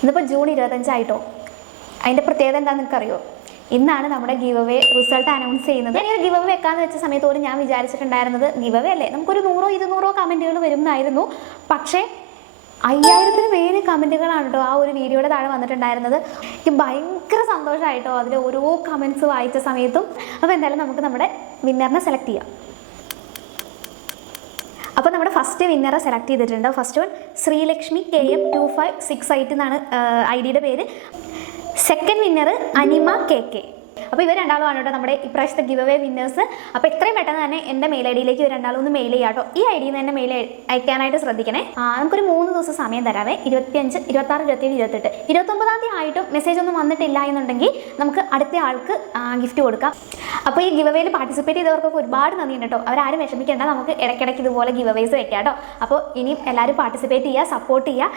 ഇന്നിപ്പോൾ ജൂൺ 25 അതിൻ്റെ പ്രത്യേകത എന്താണെന്ന് നിങ്ങൾക്കറിയോ? ഇന്നാണ് നമ്മുടെ ഗിവ് അവേ റിസൾട്ട് അനൗൺസ് ചെയ്യുന്നത്. ഞാൻ ഈ ഒരു ഗിവ് അവേ വെക്കാന്ന് വെച്ച സമയത്തോട് ഞാൻ വിചാരിച്ചിട്ടുണ്ടായിരുന്നത് ഗിവ് അവേ അല്ലേ, നമുക്കൊരു 100-200 കമൻറ്റുകൾ വരുന്നതായിരുന്നു. പക്ഷേ 5000-ന് മേലെ കമൻറ്റുകളാണ് കേട്ടോ ആ ഒരു വീഡിയോയുടെ താഴെ വന്നിട്ടുണ്ടായിരുന്നത്. എനിക്ക് ഭയങ്കര സന്തോഷമായിട്ടോ അതിൽ ഓരോ കമൻറ്റ്സ് വായിച്ച സമയത്തും. അപ്പോൾ എന്തായാലും നമുക്ക് നമ്മുടെ വിന്നറിനെ സെലക്ട് ചെയ്യാം. അപ്പോൾ നമ്മുടെ ഫസ്റ്റ് വിന്നറെ സെലക്ട് ചെയ്തിട്ടുണ്ട്. ഫസ്റ്റ് വൺ ശ്രീലക്ഷ്മി KM2568 എന്നാണ് ID-യുടെ പേര്. Second winner Anima KK. അപ്പോൾ ഇവർ രണ്ടാളുമാണ് കേട്ടോ നമ്മുടെ ഇപ്രാവശ്യത്തെ ഗിവ് അവേ വിന്നേഴ്സ്. അപ്പോൾ എത്രയും പെട്ടെന്ന് തന്നെ എൻ്റെ മെയിൽ ID-യിലേക്ക് ഇവർ രണ്ടാളും ഒന്ന് മെയിൽ ചെയ്യാം കേട്ടോ. ഈ ID-യിൽ നിന്ന് തന്നെ മെയിൽ അയക്കാനായിട്ട് ശ്രദ്ധിക്കണേ. നമുക്കൊരു 3 ദിവസം സമയം തരാവേ. 25, 26, 27, 28, 29-ാം തീയതി ആയിട്ടും മെസ്സേജ് ഒന്നും വന്നിട്ടില്ല എന്നുണ്ടെങ്കിൽ നമുക്ക് അടുത്ത ആൾക്ക് ഗിഫ്റ്റ് കൊടുക്കാം. അപ്പോൾ ഈ ഗിവ് അവേയിൽ പാർട്ടിസിപ്പേറ്റ് ചെയ്തവർക്കൊക്കെ ഒരുപാട് നന്ദിയുണ്ട് കേട്ടോ. അവരാരും വിഷമിക്കേണ്ട, നമുക്ക് ഇടയ്ക്കിടയ്ക്ക് ഇതുപോലെ ഗിവ് അവേസ് വെക്കാം കേട്ടോ. അപ്പോൾ ഇനിയും എല്ലാവരും പാർട്ടിസിപ്പേറ്റ് ചെയ്യുക, സപ്പോർട്ട് ചെയ്യുക.